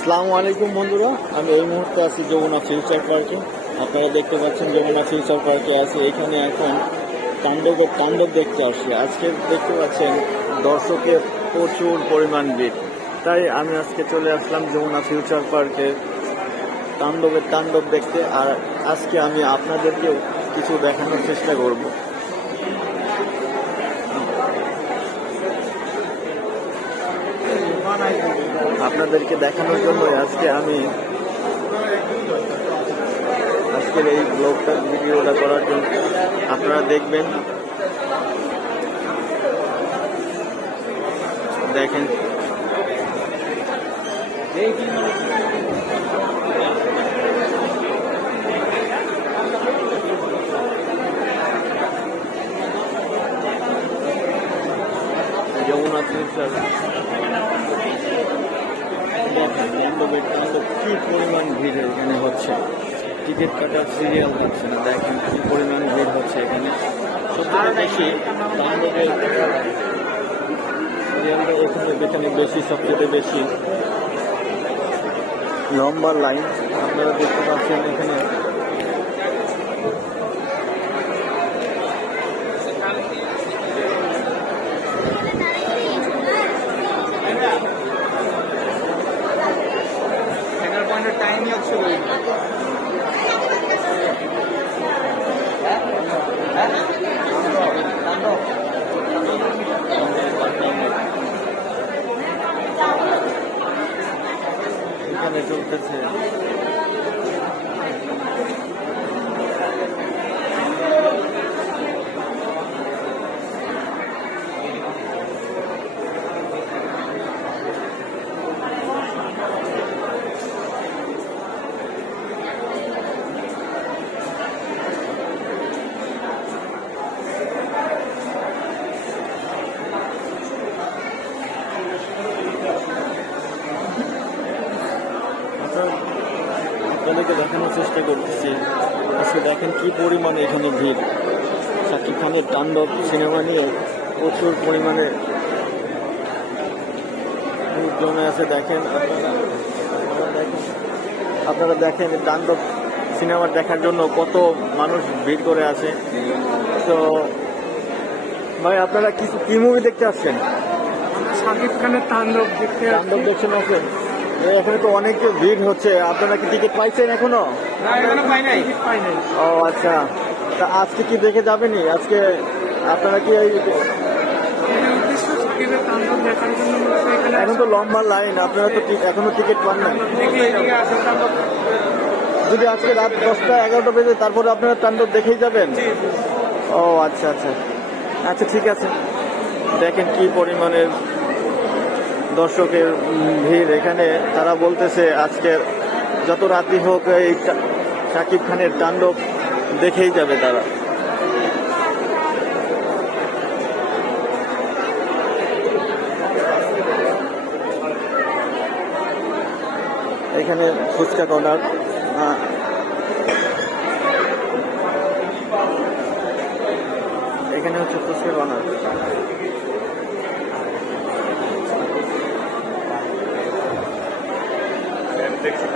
আসসালামু আলাইকুম বন্ধুরা, আমি এই মুহূর্তে আছি যমুনা ফিউচার পার্কে আপনারা দেখতে পাচ্ছেন যমুনা ফিউচার পার্কে আছে। এখানে এখন তাণ্ডবের তাণ্ডব দেখতে আসছি। আজকে দেখতে পাচ্ছেন দর্শকের প্রচুর পরিমাণ ভিড়। তাই আমি আজকে চলে আসলাম যমুনা ফিউচার পার্কে তাণ্ডবের তাণ্ডব দেখতে। আর আজকে আমি আপনাদেরকেও কিছু দেখানোর চেষ্টা করব। আপনাদেরকে দেখানোর জন্য আজকে আমি আজকের এই ব্লগটা ভিডিওটা করার জন্য আপনারা দেখবেন। দেখেন। যমুনা তাণ্ডব কি পরিমাণ ভিড় এখানে হচ্ছে? টিকিট কাটার সিরিয়াল যাচ্ছে না। দেখেন কি পরিমাণ ভিড় হচ্ছে এখানে। সবথেকে বেশি তাণ্ডবের সিরিয়ালটা এখানে এখানে বেশি সবচেয়ে বেশি। লম্বা লাইন আপনারা দেখতে পাচ্ছেন এখানে। হচ্ছে ওই এখানে চলতেছে। আপনাদেরকে দেখানোর চেষ্টা করতেছি। আজকে দেখেন কি পরিমাণে এখানে ভিড়। শাকিব খানের তাণ্ডব সিনেমা নিয়ে প্রচুর পরিমাণে জমে আছে দেখেন আপনারা। দেখেন তাণ্ডব সিনেমা দেখার জন্য কত মানুষ ভিড় করে আছে। তো ভাই আপনারা কি কি মুভি দেখতে আসছেন? শাকিব খানের তাণ্ডব দেখতে তাণ্ডব দেখছেন আসেন এখানে তো অনেক ভিড় হচ্ছে। আপনারা কি টিকিট পাইছেন এখনও? না এখনও পাই নাই। পাই নাই। ও আচ্ছা। তা আজকে কি দেখে যাবেনই আজকে আপনারা কি এই উদ্দেশ্য শাকিবের তাণ্ডব দেখার জন্য মূলত এখানে এখন তো লম্বা লাইন আপনারা তো এখনও টিকিট পান না যদি আজকে রাত দশটা এগারোটা বেজে তারপরে আপনারা তাণ্ডব দেখেই যাবেন? ও আচ্ছা আচ্ছা। আচ্ছা ঠিক আছে। দেখেন কি পরিমাণের দর্শকের ভিড় এখানে, তারা বলতেছে আজকের যত রাতি হোক, এই শাকিব খানের তাণ্ডব দেখেই যাবে তারা। এখানে ফুচকা কর্নার। এখানে হচ্ছে ফুচকা কর্নার। দেখছি কেমন